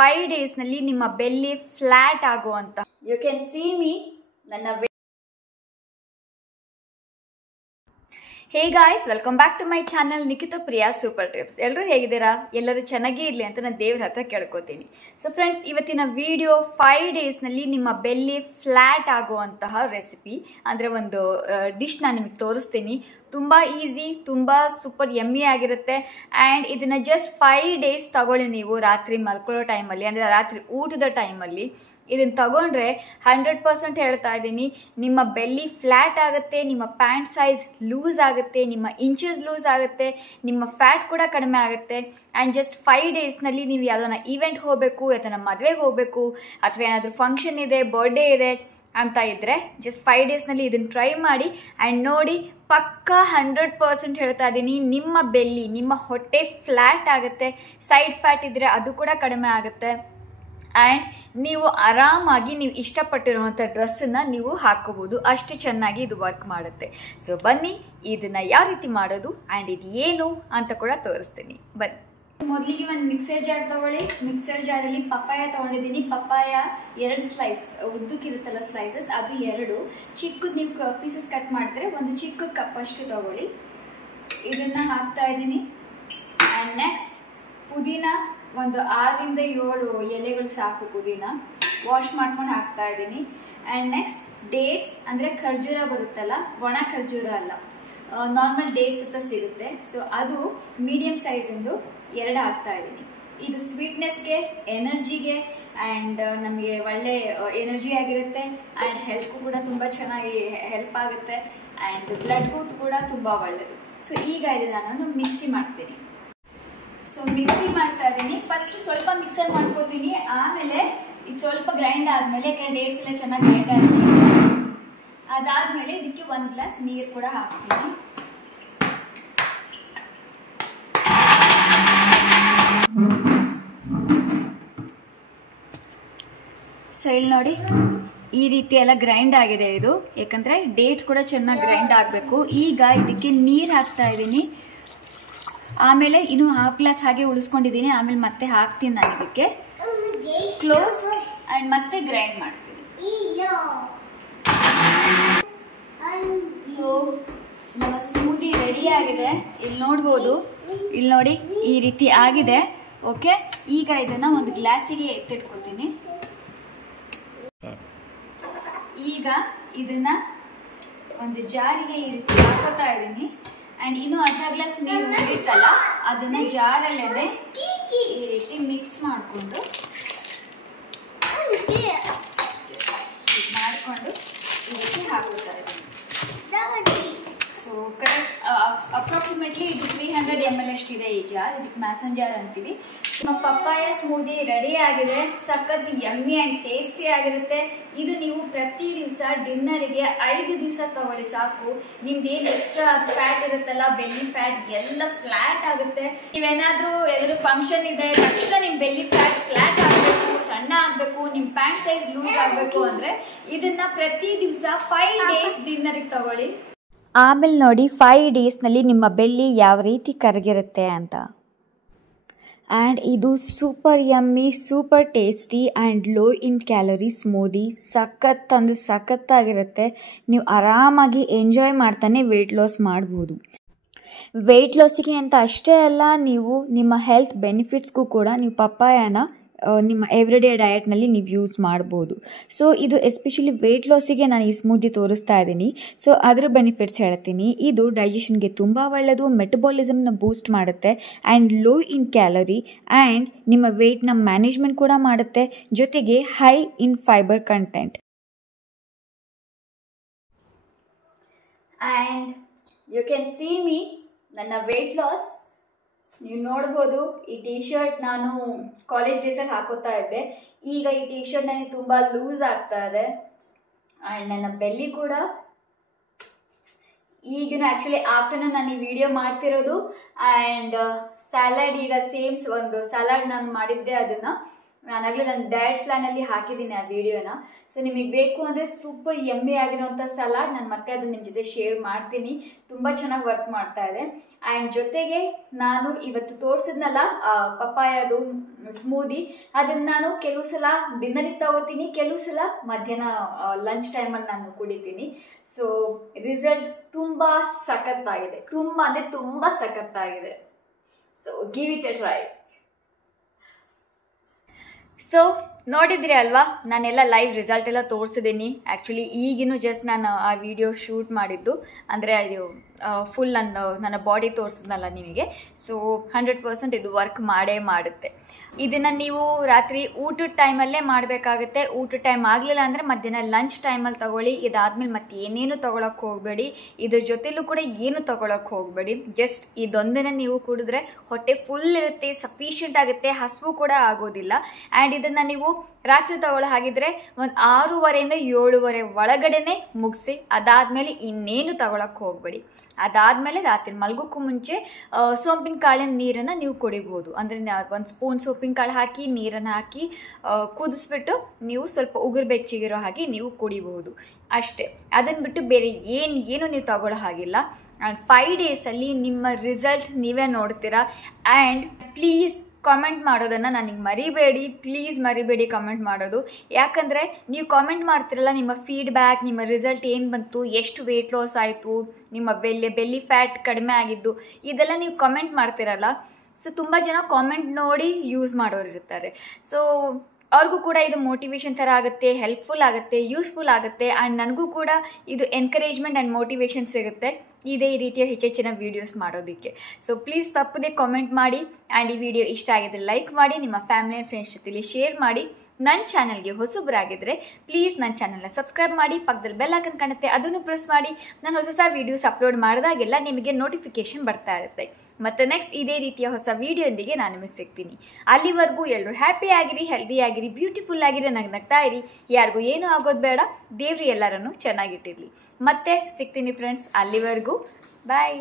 5 ಡೇಸ್ನಲ್ಲಿ ನಿಮ್ಮ belly flat ಆಗುವಂತ. ಯು ಕ್ಯಾನ್ ಸಿ ಮೀ ನನ್ನ. Hey guys, welcome back to my channel Nikhita Priya super tips. ಎಲ್ಲರೂ ಹೇಗಿದ್ದೀರಾ? ಎಲ್ಲರೂ ಚೆನ್ನಾಗೇ ಇರಲಿ ಅಂತ ನಾನು ದೇವ್ರ ಹತ್ರ ಕೇಳ್ಕೊತೀನಿ. ಸೊ ಫ್ರೆಂಡ್ಸ್, ಇವತ್ತಿನ ವಿಡಿಯೋ 5 ಡೇಸ್ನಲ್ಲಿ ನಿಮ್ಮ ಬೆಲ್ಲಿ ಫ್ಲ್ಯಾಟ್ ಆಗುವಂತಹ ರೆಸಿಪಿ ಅಂದರೆ ಒಂದು ಡಿಶ್ ನಾನು ನಿಮಗೆ ತೋರಿಸ್ತೀನಿ. ತುಂಬ ಈಸಿ, ತುಂಬ ಸೂಪರ್ ಯಮ್ಮಿ ಆಗಿರುತ್ತೆ. ಆ್ಯಂಡ್ ಇದನ್ನು ಜಸ್ಟ್ 5 ಡೇಸ್ ತಗೊಳ್ಳಿ. ನೀವು ರಾತ್ರಿ ಮಲ್ಕೊಳ್ಳೋ ಟೈಮಲ್ಲಿ, ಅಂದರೆ ರಾತ್ರಿ ಊಟದ ಟೈಮಲ್ಲಿ ಇದನ್ನು ತಗೊಂಡ್ರೆ 100% ಹೇಳ್ತಾ ಇದ್ದೀನಿ, ನಿಮ್ಮ ಬೆಲ್ಲಿ ಫ್ಲ್ಯಾಟ್ ಆಗುತ್ತೆ, ನಿಮ್ಮ ಪ್ಯಾಂಟ್ ಸೈಜ್ ಲೂಸ್ ಆಗುತ್ತೆ, ನಿಮ್ಮ ಇಂಚಸ್ ಲೂಸ್ ಆಗುತ್ತೆ, ನಿಮ್ಮ ಫ್ಯಾಟ್ ಕೂಡ ಕಡಿಮೆ ಆಗುತ್ತೆ. ಆ್ಯಂಡ್ ಜಸ್ಟ್ 5 ಡೇಸ್ನಲ್ಲಿ ನೀವು ಯಾವುದನ್ನ ಈವೆಂಟ್ ಹೋಗಬೇಕು, ಯಾವ್ದನ್ನ ಮದುವೆಗೆ ಹೋಗಬೇಕು, ಅಥವಾ ಏನಾದರೂ ಫಂಕ್ಷನ್ ಇದೆ, ಬರ್ಡೇ ಇದೆ ಅಂತ ಇದ್ದರೆ ಜಸ್ಟ್ 5 ಡೇಸ್ನಲ್ಲಿ ಇದನ್ನು ಟ್ರೈ ಮಾಡಿ. ಆ್ಯಂಡ್ ನೋಡಿ, ಪಕ್ಕಾ 100% ಹೇಳ್ತಾ ಇದ್ದೀನಿ, ನಿಮ್ಮ ಬೆಲ್ಲಿ, ನಿಮ್ಮ ಹೊಟ್ಟೆ ಫ್ಲ್ಯಾಟ್ ಆಗುತ್ತೆ. ಸೈಡ್ ಫ್ಯಾಟ್ ಇದ್ದರೆ ಅದು ಕೂಡ ಕಡಿಮೆ ಆಗುತ್ತೆ. ಆ್ಯಂಡ್ ನೀವು ಆರಾಮಾಗಿ ನೀವು ಇಷ್ಟಪಟ್ಟಿರುವಂಥ ಡ್ರೆಸ್ಸನ್ನು ನೀವು ಹಾಕೋಬೋದು. ಅಷ್ಟು ಚೆನ್ನಾಗಿ ಇದು ವರ್ಕ್ ಮಾಡುತ್ತೆ. ಸೊ ಬನ್ನಿ, ಇದನ್ನು ಯಾವ ರೀತಿ ಮಾಡೋದು ಆ್ಯಂಡ್ ಇದು ಏನು ಅಂತ ಕೂಡ ತೋರಿಸ್ತೀನಿ. ಬನ್ನಿ. ಮೊದಲಿಗೆ ಒಂದು ಮಿಕ್ಸರ್ ಜಾರ್ ತೊಗೊಳ್ಳಿ. ಮಿಕ್ಸರ್ ಜಾರಲ್ಲಿ ಪಪ್ಪಾಯ ತೊಗೊಂಡಿದ್ದೀನಿ. ಪಪ್ಪಾಯ 2 ಸ್ಲೈಸ್, ಉದ್ದಕ್ಕಿರುತ್ತಲ್ಲ ಸ್ಲೈಸಸ್, ಅದು 2. ಚಿಕ್ಕದು ನೀವು ಪೀಸಸ್ ಕಟ್ ಮಾಡಿದ್ರೆ ಒಂದು ಚಿಕ್ಕ ಕಪ್ಪಷ್ಟು ತೊಗೊಳ್ಳಿ. ಇದನ್ನು ಹಾಕ್ತಾ ಇದ್ದೀನಿ. ಆ್ಯಂಡ್ ನೆಕ್ಸ್ಟ್ ಪುದೀನ ಒಂದು 6 ರಿಂದ 7 ಎಲೆಗಳು ಸಾಕು. ಪುದೀನ ವಾಶ್ ಮಾಡ್ಕೊಂಡು ಹಾಕ್ತಾ ಇದ್ದೀನಿ. ಆ್ಯಂಡ್ ನೆಕ್ಸ್ಟ್ ಡೇಟ್ಸ್, ಅಂದರೆ ಖರ್ಜೂರ ಬರುತ್ತಲ್ಲ, ಒಣ ಖರ್ಜೂರ ಅಲ್ಲ, ನಾರ್ಮಲ್ ಡೇಟ್ಸ್ ಅಂತ ಸಿಗುತ್ತೆ. ಸೊ ಅದು ಮೀಡಿಯಮ್ ಸೈಜಿಂದು 2 ಹಾಕ್ತಾ ಇದ್ದೀನಿ. ಇದು ಸ್ವೀಟ್ನೆಸ್ಗೆ, ಎನರ್ಜಿಗೆ ಆ್ಯಂಡ್ ನಮಗೆ ಒಳ್ಳೆ ಎನರ್ಜಿ ಆಗಿರುತ್ತೆ. ಆ್ಯಂಡ್ ಹೆಲ್ತ್ಗೂ ಕೂಡ ತುಂಬ ಚೆನ್ನಾಗಿ ಹೆಲ್ಪ್ ಆಗುತ್ತೆ. ಆ್ಯಂಡ್ ಬ್ಲಡ್ಗೂ ಕೂಡ ತುಂಬ ಒಳ್ಳೆಯದು. ಸೊ ಈಗ ಇದನ್ನು ನಾನು ಮಿಕ್ಸಿ ಮಾಡ್ತೀನಿ. ಸೊ ಮಿಕ್ಸಿ ಮಾಡ್ತಾ ಇದ್ದೀನಿ. ಫಸ್ಟ್ ಸ್ವಲ್ಪ ಮಿಕ್ಸರ್ ಮಾಡ್ಕೋತೀನಿ. ಆಮೇಲೆ ಇದು ಸ್ವಲ್ಪ ಗ್ರೈಂಡ್ ಆದಮೇಲೆ, ಯಾಕಂದರೆ ಡೇಟ್ಸ್ ಎಲ್ಲ ಚೆನ್ನಾಗಿ ಗ್ರೈಂಡ್ ಆಗಿದೆ, ಅದಾದಮೇಲೆ ಇದಕ್ಕೆ 1 ಗ್ಲಾಸ್ ನೀರು ಕೂಡ ಹಾಕ್ತೀನಿ. ಸೊ ಇಲ್ಲಿ ನೋಡಿ, ಈ ರೀತಿ ಎಲ್ಲ ಗ್ರೈಂಡ್ ಆಗಿದೆ ಇದು, ಯಾಕಂದರೆ ಡೇಟ್ಸ್ ಕೂಡ ಚೆನ್ನಾಗಿ ಗ್ರೈಂಡ್ ಆಗಬೇಕು. ಈಗ ಇದಕ್ಕೆ ನೀರು ಹಾಕ್ತಾ ಇದ್ದೀನಿ. ಆಮೇಲೆ ಇನ್ನು 1/2 ಗ್ಲಾಸ್ ಹಾಗೆ ಉಳಿಸ್ಕೊಂಡಿದ್ದೀನಿ. ಆಮೇಲೆ ಮತ್ತೆ ಹಾಕ್ತೀನಿ ನಾನು ಇದಕ್ಕೆ. ಕ್ಲೋಸ್ ಆ್ಯಂಡ್ ಮತ್ತೆ ಗ್ರೈಂಡ್ ಮಾಡ್ತೀನಿ. ಸೊ ನಮ್ಮ ಸ್ಮೂದಿ ರೆಡಿ ಆಗಿದೆ. ಇಲ್ಲಿ ನೋಡ್ಬೋದು, ಇಲ್ಲಿ ನೋಡಿ ಈ ರೀತಿ ಆಗಿದೆ. ಓಕೆ, ಈಗ ಇದನ್ನು ಒಂದು ಗ್ಲಾಸಿಗೆ ಎತ್ತಿಟ್ಕೊತೀನಿ. ಈಗ ಇದನ್ನ ಒಂದು ಜಾರಿಗೆ ಈ ರೀತಿ ಹಾಕೋತಾ ಇದ್ದೀನಿ. ಆ್ಯಂಡ್ ಇನ್ನು 1/2 ಗ್ಲಾಸ್ ನೀರು ಉಳಿತಲ್ಲ, ಅದನ್ನು ಜಾರಲ್ಲೇ ಈ ರೀತಿ ಮಿಕ್ಸ್ ಮಾಡಿಕೊಂಡು ಇದಕ್ಕೆ ಹಾಕೋತಾ ಇದ್ದೀನಿ. ಸೊ ಕರೆಕ್ಟ್ ಅಪ್ರಾಕ್ಸಿಮೇಟ್ಲಿ ಇದು 300 ml ಅಷ್ಟಿದೆ ಈ ಜಾರ್. ಇದಕ್ಕೆ ಮ್ಯಾಸನ್ ಜಾರ್ ಅಂತೀವಿ. ನಮ್ಮ ಪಪ್ಪಾಯ ಸ್ಮೂದಿ ರೆಡಿ ಆಗಿದೆ. ಸಖತ್ ಯಮ್ಮಿ ಆ್ಯಂಡ್ ಟೇಸ್ಟಿ ಆಗಿರುತ್ತೆ. ಇದು ನೀವು ಪ್ರತಿ ದಿವಸ ಡಿನ್ನರಿಗೆ 5 ದಿವಸ ತಗೊಳ್ಳಿ ಸಾಕು. ನಿಮ್ದು ಏನು ಎಕ್ಸ್ಟ್ರಾ ಫ್ಯಾಟ್ ಇರುತ್ತಲ್ಲ, ಬೆಲ್ಲಿ ಫ್ಯಾಟ್ ಎಲ್ಲ ಫ್ಲ್ಯಾಟ್ ಆಗುತ್ತೆ. ನೀವೇನಾದರೂ ಎಲ್ಲರೂ ಫಂಕ್ಷನ್ ಇದೆ, ತಕ್ಷಣ ನಿಮ್ಮ ಬೆಲ್ಲಿ ಫ್ಲ್ಯಾಟ್ ಆಗಬೇಕು, ಸಣ್ಣ ಆಗಬೇಕು, ನಿಮ್ಮ ಪ್ಯಾಂಟ್ ಸೈಜ್ ಲೂಸ್ ಆಗಬೇಕು ಅಂದರೆ ಇದನ್ನು ಪ್ರತಿ ದಿವಸ 5 ಡೇಸ್ ಡಿನ್ನರಿಗೆ ತಗೊಳ್ಳಿ. ಆಮೇಲೆ ನೋಡಿ 5 ಡೇಸ್ನಲ್ಲಿ ನಿಮ್ಮ ಬೆಲ್ಲಿ ಯಾವ ರೀತಿ ಕರಗಿರುತ್ತೆ ಅಂತ. ಆ್ಯಂಡ್ ಇದು super yummy, super tasty and low in calorie smoothie. ಸಖತ್ತಾಗಿರುತ್ತೆ. ನೀವು ಆರಾಮಾಗಿ ಎಂಜಾಯ್ ಮಾಡ್ತಾನೆ ವೆಯ್ಟ್ ಲಾಸ್ ಮಾಡ್ಬೋದು. ವೆಯ್ಟ್ ಲಾಸಿಗೆ ಅಂತ ಅಷ್ಟೇ ಅಲ್ಲ, ನೀವು ನಿಮ್ಮ ಹೆಲ್ತ್ ಬೆನಿಫಿಟ್ಸ್ಗೂ ಕೂಡ ನೀವು ಪಪ್ಪಾಯನ ನಿಮ್ಮ ಎವ್ರಿಡೇ ಡಯಟ್ನಲ್ಲಿ ನೀವು ಯೂಸ್ ಮಾಡ್ಬೋದು. ಸೊ ಇದು ಎಸ್ಪೆಷಲಿ ವೆಯ್ಟ್ ಲಾಸಿಗೆ ನಾನು ಈ ಸ್ಮೂದಿ ತೋರಿಸ್ತಾ ಇದ್ದೀನಿ. ಸೊ ಅದರ ಬೆನಿಫಿಟ್ಸ್ ಹೇಳ್ತೀನಿ. ಇದು ಡೈಜೆಷನ್ಗೆ ತುಂಬ ಒಳ್ಳೆಯದು, ಮೆಟಬಾಲಿಸಮ್ನ ಬೂಸ್ಟ್ ಮಾಡುತ್ತೆ and low in calorie and ನಿಮ್ಮ ವೆಯ್ಟ್ನ ಮ್ಯಾನೇಜ್ಮೆಂಟ್ ಕೂಡ ಮಾಡುತ್ತೆ, ಜೊತೆಗೆ high in fibre content. And you can see me ನನ್ನ ವೆಯ್ಟ್ ಲಾಸ್. ನೀವು ನೋಡ್ಬೋದು, ಈ ಟೀ ಶರ್ಟ್ ನಾನು ಕಾಲೇಜ್ ಡೇಸಲ್ಲಿ ಹಾಕೋತಾ ಇದ್ದೆ. ಈಗ ಈ ಟೀ ಶರ್ಟ್ ನನಗೆ ತುಂಬ ಲೂಸ್ ಆಗ್ತಾ ಇದೆ. ಆ್ಯಂಡ್ ನನ್ನ ಬೆಲ್ಲಿ ಕೂಡ ಈಗಿನ ಆ್ಯಕ್ಚುಲಿ ಆಫ್ಟರ್ನೂನ್ ನಾನು ಈ ವಿಡಿಯೋ ಮಾಡ್ತಿರೋದು. ಆ್ಯಂಡ್ ಸ್ಯಾಲಡ್, ಈಗ ಸೇಮ್ಸ್ ಒಂದು ಸ್ಯಾಲಡ್ ನಾನು ಮಾಡಿದ್ದೆ, ಅದನ್ನು ನಾನಾಗಲೇ ನನ್ನ ಡಯಟ್ ಪ್ಲಾನಲ್ಲಿ ಹಾಕಿದ್ದೀನಿ ಆ ವಿಡಿಯೋನ. ಸೊ ನಿಮಗೆ ಬೇಕು ಅಂದರೆ ಸೂಪರ್ ಯಮ್ಮಿ ಆಗಿರೋಂಥ ಸಲಾಡ್ ನಾನು ಮತ್ತೆ ಅದನ್ನ ನಿಮ್ಮ ಜೊತೆ ಶೇರ್ ಮಾಡ್ತೀನಿ. ತುಂಬ ಚೆನ್ನಾಗಿ ವರ್ಕ್ ಮಾಡ್ತಾ ಇದೆ. ಆ್ಯಂಡ್ ಜೊತೆಗೆ ನಾನು ಇವತ್ತು ತೋರಿಸಿದ್ನಲ್ಲ ಪಪ್ಪಾಯದು ಸ್ಮೂದಿ. ಅದನ್ನು ನಾನು ಕೆಲವು ಸಲ ಡಿನ್ನರಿಗೆ ತಗೋತೀನಿ, ಕೆಲವು ಸಲ ಮಧ್ಯಾಹ್ನ ಲಂಚ್ ಟೈಮಲ್ಲಿ ನಾನು ಕುಡಿತೀನಿ. ಸೊ ರಿಸಲ್ಟ್ ತುಂಬ ಸಖತ್ತಾಗಿದೆ, ತುಂಬ ಅಂದರೆ ತುಂಬ ಸಖತ್ತಾಗಿದೆ. So give it A try. So ನೋಡಿದ್ರಿ ಅಲ್ವಾ, ನಾನೆಲ್ಲ ಲೈವ್ ರಿಸಲ್ಟ್ ಎಲ್ಲ ತೋರಿಸಿದ್ದೀನಿ. ಆ್ಯಕ್ಚುಲಿ ಈಗಿನೂ ಜಸ್ಟ್ ನಾನು ಆ ವಿಡಿಯೋ ಶೂಟ್ ಮಾಡಿದ್ದು, ಅಂದರೆ ಇದು ಫುಲ್ ನನ್ನ ಬಾಡಿ ತೋರಿಸಿದ್ನಲ್ಲ ನಿಮಗೆ. ಸೊ 100% ಇದು ವರ್ಕ್ ಮಾಡೇ ಮಾಡುತ್ತೆ. ಇದನ್ನು ನೀವು ರಾತ್ರಿ ಊಟದ ಟೈಮಲ್ಲೇ ಮಾಡಬೇಕಾಗುತ್ತೆ. ಊಟದ ಟೈಮ್ ಆಗಲಿಲ್ಲ ಅಂದರೆ ಮಧ್ಯಾಹ್ನ ಲಂಚ್ ಟೈಮಲ್ಲಿ ತೊಗೊಳ್ಳಿ. ಇದಾದಮೇಲೆ ಮತ್ತೆ ಏನೇನು ತೊಗೊಳಕ್ಕೆ ಹೋಗಬೇಡಿ. ಇದ್ರ ಜೊತೆಲೂ ಕೂಡ ಏನು ತೊಗೊಳಕ್ಕೆ ಹೋಗಬೇಡಿ. ಜಸ್ಟ್ ಇದೊಂದನ್ನು ನೀವು ಕುಡಿದ್ರೆ ಹೊಟ್ಟೆ ಫುಲ್ ಇರುತ್ತೆ, ಸಫಿಷಿಯೆಂಟ್ ಆಗುತ್ತೆ, ಹಸಿವು ಕೂಡ ಆಗೋದಿಲ್ಲ. ಆ್ಯಂಡ್ ಇದನ್ನು ನೀವು ರಾತ್ರಿ ತಗೊಳ್ಳೋ ಹಾಗಿದ್ರೆ ಒಂದು 6:30 ಇಂದ 7:30 ಒಳಗಡೆನೆ ಮುಗಿಸಿ. ಅದಾದಮೇಲೆ ಇನ್ನೇನು ತಗೊಳಕ್ಕೆ ಹೋಗಬೇಡಿ. ಅದಾದಮೇಲೆ ರಾತ್ರಿ ಮಲಗೋಕ್ಕೂ ಮುಂಚೆ ಸೋಂಪಿನ ಕಾಳಿನ ನೀರನ್ನು ನೀವು ಕುಡಿಬೋದು. ಅಂದರೆ 1 ಸ್ಪೂನ್ ಸೋಂಪಿನ ಕಾಳು ಹಾಕಿ ನೀರನ್ನು ಹಾಕಿ ಕುದಿಸ್ಬಿಟ್ಟು ನೀವು ಸ್ವಲ್ಪ ಉಗುರು ಬೆಚ್ಚಗಿರೋ ಹಾಗೆ ನೀವು ಕುಡಿಬಹುದು ಅಷ್ಟೇ. ಅದನ್ನು ಬಿಟ್ಟು ಬೇರೆ ಏನು ನೀವು ತಗೊಳ್ಳೋ ಹಾಗಿಲ್ಲ. ಆ್ಯಂಡ್ 5 ಡೇಸಲ್ಲಿ ನಿಮ್ಮ ರಿಸಲ್ಟ್ ನೀವೇ ನೋಡ್ತೀರಾ. ಆ್ಯಂಡ್ ಪ್ಲೀಸ್ ಕಾಮೆಂಟ್ ಮಾಡೋದನ್ನು ನನಗೆ ಮರಿಬೇಡಿ, ಪ್ಲೀಸ್ ಮರಿಬೇಡಿ ಕಾಮೆಂಟ್ ಮಾಡೋದು. ಯಾಕಂದರೆ ನೀವು ಕಾಮೆಂಟ್ ಮಾಡ್ತಿರಲ್ಲ, ನಿಮ್ಮ ಫೀಡ್ಬ್ಯಾಕ್, ನಿಮ್ಮ ರಿಸಲ್ಟ್ ಏನು ಬಂತು, ಎಷ್ಟು ವೆಯ್ಟ್ ಲಾಸ್ ಆಯಿತು, ನಿಮ್ಮ ಬೆಲ್ಲಿ ಫ್ಯಾಟ್ ಕಡಿಮೆ ಆಗಿದ್ದು, ಇದೆಲ್ಲ ನೀವು ಕಾಮೆಂಟ್ ಮಾಡ್ತಿರಲ್ಲ. ಸೊ ತುಂಬ ಜನ ಕಾಮೆಂಟ್ ನೋಡಿ ಯೂಸ್ ಮಾಡೋರು ಇರ್ತಾರೆ. ಸೊ ಅವ್ರಿಗೂ ಕೂಡ ಇದು ಮೋಟಿವೇಶನ್ ಥರ ಆಗುತ್ತೆ, ಹೆಲ್ಪ್ಫುಲ್ ಆಗುತ್ತೆ, ಯೂಸ್ಫುಲ್ ಆಗುತ್ತೆ. ಆ್ಯಂಡ್ ನನಗೂ ಕೂಡ ಇದು ಎನ್ಕರೇಜ್ಮೆಂಟ್ ಆ್ಯಂಡ್ ಮೋಟಿವೇಶನ್ ಸಿಗುತ್ತೆ ಇದೇ ರೀತಿಯ ಹೆಚ್ಚೆಚ್ಚಿನ ವೀಡಿಯೋಸ್ ಮಾಡೋದಕ್ಕೆ. ಸೊ ಪ್ಲೀಸ್ ತಪ್ಪದೆ ಕಾಮೆಂಟ್ ಮಾಡಿ. ಆ್ಯಂಡ್ ಈ ವಿಡಿಯೋ ಇಷ್ಟ ಆಗಿದ್ರೆ ಲೈಕ್ ಮಾಡಿ, ನಿಮ್ಮ ಫ್ಯಾಮಿಲಿ ಆ್ಯಂಡ್ ಫ್ರೆಂಡ್ಸ್ ಜೊತೆಲಿ ಶೇರ್ ಮಾಡಿ. ನನ್ನ ಚಾನಲ್ಗೆ ಹೊಸಬರಾಗಿದ್ದರೆ ಪ್ಲೀಸ್ ನನ್ನ ಚಾನಲ್ನ ಸಬ್ಸ್ಕ್ರೈಬ್ ಮಾಡಿ. ಪಕ್ಕದಲ್ಲಿ ಬೆಲ್ ಐಕಾನ್ ಕಾಣುತ್ತೆ, ಅದನ್ನು ಪ್ರೆಸ್ ಮಾಡಿ. ನಾನು ಹೊಸ ವೀಡಿಯೋಸ್ ಅಪ್ಲೋಡ್ ಮಾಡಿದಾಗೆಲ್ಲ ನಿಮಗೆ ನೋಟಿಫಿಕೇಶನ್ ಬರ್ತಾ ಇರುತ್ತೆ. ಮತ್ತು ನೆಕ್ಸ್ಟ್ ಇದೇ ರೀತಿಯ ಹೊಸ ವೀಡಿಯೋದೊಂದಿಗೆ ನಾನು ನಿಮಗೆ ಸಿಗ್ತೀನಿ. ಅಲ್ಲಿವರೆಗೂ ಎಲ್ಲರೂ ಹ್ಯಾಪಿ ಆಗಿರಿ, ಹೆಲ್ದಿ ಆಗಿರಿ, ಬ್ಯೂಟಿಫುಲ್ ಆಗಿರಿ, ನಗ್ನಗ್ತಾ ಇರಿ. ಯಾರಿಗೂ ಏನೂ ಆಗೋದು ಬೇಡ. ದೇವ್ರು ಎಲ್ಲರನ್ನೂ ಚೆನ್ನಾಗಿಟ್ಟಿರಲಿ. ಮತ್ತೆ ಸಿಗ್ತೀನಿ ಫ್ರೆಂಡ್ಸ್. ಅಲ್ಲಿವರೆಗೂ ಬಾಯ್.